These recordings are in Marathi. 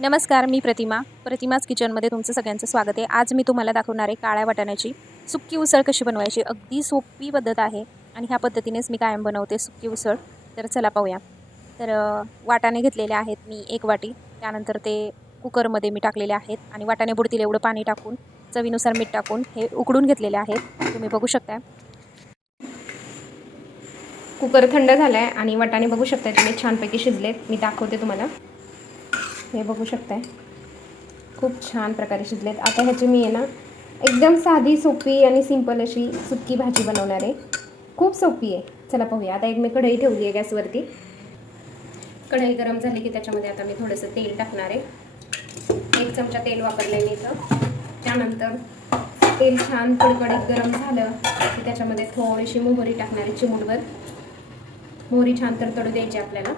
नमस्कार, मी प्रतिमाच किचनमध्ये तुमचं सगळ्यांचं स्वागत आहे. आज मी तुम्हाला दाखवणार आहे काळ्या वाटाण्याची सुक्की उसळ कशी बनवायची. अगदी सोपी पद्धत आहे आणि ह्या पद्धतीनेच मी कायम बनवते सुक्की उसळ. तर चला पाहूया. तर वाटाणे घेतलेले आहेत मी 1 वाटी. त्यानंतर ते कुकरमध्ये मी टाकलेले आहेत आणि वाटाणे बुडतील एवढं पाणी टाकून चवीनुसार मीठ टाकून हे उकडून घेतलेले आहेत. तुम्ही बघू शकता. कुकर थंड झाला आहे आणि वाटाणे बघू शकता तुम्ही छानपैकी शिजलेत. मी दाखवते तुम्हाला. हे बघू शकताय खूप छान प्रकारे शिजलेत. आता ह्याची मी आहे ना एकदम साधी सोपी आणि सिंपल अशी सुक्की भाजी बनवणार आहे. खूप सोपी आहे. चला पाहूया. आता एक मी कढई ठेवली आहे गॅसवरती. कढई गरम झाली की त्याच्यामध्ये आता मी थोडंसं तेल टाकणार आहे. 1 चमचा तेल वापरलं आहे मी इथं. त्यानंतर तेल छान कडकडीत गरम झालं की त्याच्यामध्ये थोडीशी मोहरी टाकणार आहे. चिमूटभर मोहरी छान तडतडू द्यायची आपल्याला.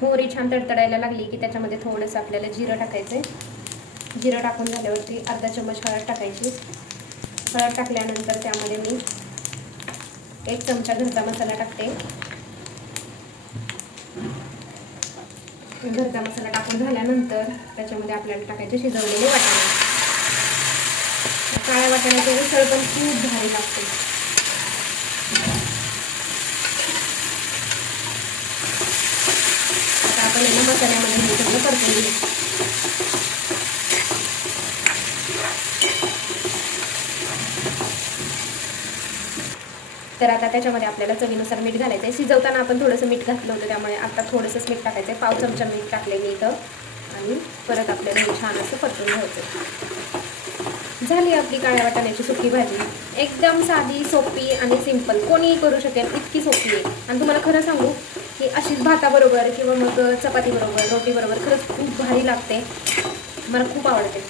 मोहरी छान तडतडायला लागली की त्याच्यामध्ये थोडंसं आपल्याला जिरं टाकायचं आहे. जिरं टाकून झाल्यावरती अर्धा चम्मच हळद टाकायची. हळद टाकल्यानंतर त्यामध्ये मी 1 चमचा घरचा मसाला टाकते. घरचा मसाला टाकून झाल्यानंतर त्याच्यामध्ये आपल्याला टाकायचे शिजवलेले वाटाणे. काळ्या वाटाण्याची उसळ पण खूप भारी लागते. आपण मसाल्यामध्ये हे सगळं परतून घेऊ. तर आता त्याच्यामध्ये आपल्याला चवीनुसार मीठ घालायचं आहे. शिजवताना आपण थोडंसं मीठ घातलं होतं त्यामुळे आता थोडंसंच मीठ टाकायचं आहे. 1/2 चमचा मीठ टाकले मी इथं आणि परत आपल्याला हे छान असं परतून घ्यायचं. झाली आपली काळ्या वाटाण्याची सुकी भाजी. एकदम साधी सोपी आणि सिंपल, कोणीही करू शकेल इतकी सोपी आहे. आणि तुम्हाला खरं सांगू की अशीच भाताबरोबर किंवा मग चपातीबरोबर रोटीबरोबर खरंच खूप भारी लागते. मला खूप आवडते.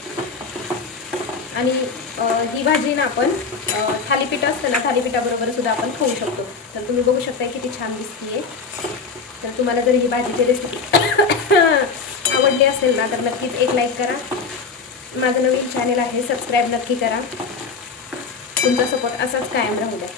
आणि ही भाजी ना आपण थालीपीठ असतं ना, थालीपीठाबरोबर सुद्धा आपण खाऊ शकतो. तर तुम्ही बघू शकता किती छान दिसते आहे. तर तुम्हाला जर ही भाजीची रेसिपी आवडली असेल ना तर नक्कीच एक लाईक करा. माझं नवीन चॅनल आहे, सबस्क्राईब नक्की करा. तुमचा सपोर्ट असाच कायम राहू द्या.